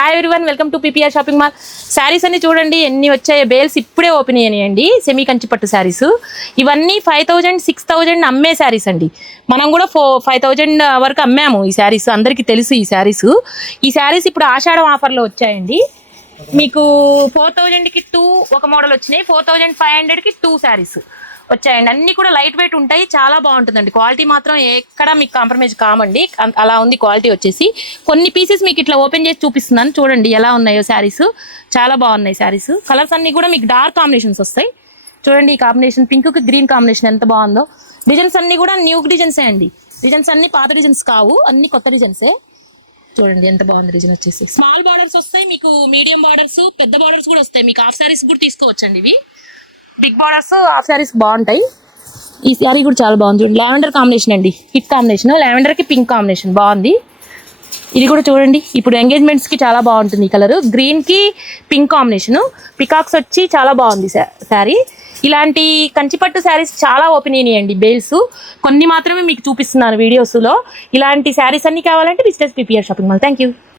Hi everyone, welcome to PPR shopping mall. Saris అన్ని చూడండి ఎన్ని వచ్చాయో. బేల్స్ ఇప్పుడే ఓపెన్ అయ్యాయండి. సెమీ కంచిపట్టు శారీస్ ఇవన్నీ 5000 6000 అమ్మే శారీస్ అండి. మనం కూడా 5000 వరకు అమ్మాము ఈ శారీస్. అందరికీ తెలుసు ఈ శారీస్ ఇప్పుడు ఆషాఢం ఆఫర్లో వచ్చాయండి. మీకు 4000కి 2 ఒక మోడల్ వచ్చినాయి, 4500కి 2 శారీస్ వచ్చాయండి. అన్ని కూడా లైట్ వెయిట్ ఉంటాయి, చాలా బాగుంటుందండి. క్వాలిటీ మాత్రం ఎక్కడ మీకు కాంప్రమైజ్ కామండి, అలా ఉంది క్వాలిటీ వచ్చేసి. కొన్ని పీసెస్ మీకు ఇట్లా ఓపెన్ చేసి చూపిస్తున్నాను, చూడండి ఎలా ఉన్నాయో శారీస్. చాలా బాగున్నాయి శారీస్. కలర్స్ అన్ని కూడా మీకు డార్క్ కాంబినేషన్స్ వస్తాయి. చూడండి ఈ కాంబినేషన్, పింక్కి గ్రీన్ కాంబినేషన్ ఎంత బాగుందో. డిజైన్స్ అన్ని కూడా న్యూ డిజైన్సే అండి. డిజైన్స్ అన్ని పాత డిజైన్స్ కావు, అన్ని కొత్త డిజైన్సే. చూడండి ఎంత బాగుంది డిజైన్ వచ్చేసి. స్మాల్ బార్డర్స్ వస్తాయి మీకు, మీడియం బార్డర్స్, పెద్ద బార్డర్స్ కూడా వస్తాయి మీకు. హాఫ్ శారీస్ కూడా తీసుకోవచ్చండి. ఇవి బిగ్ బార్డర్స్, హాఫ్ శారీస్ బాగుంటాయి. ఈ శారీ కూడా చాలా బాగుంది. లావెండర్ కాంబినేషన్ అండి, హిట్ కాంబినేషన్. లావెండర్కి పింక్ కాంబినేషన్ బాగుంది. ఇది కూడా చూడండి, ఇప్పుడు ఎంగేజ్మెంట్స్కి చాలా బాగుంటుంది ఈ కలర్. గ్రీన్కి పింక్ కాంబినేషన్, పికాక్స్ వచ్చి చాలా బాగుంది శారీ. ఇలాంటి కంచిపట్టు శారీస్ చాలా ఓపెన్ అయినాయండి బేల్స్. కొన్ని మాత్రమే మీకు చూపిస్తున్నాను వీడియోస్లో. ఇలాంటి శారీస్ అన్ని కావాలంటే visit PPR shopping mall. Thank you.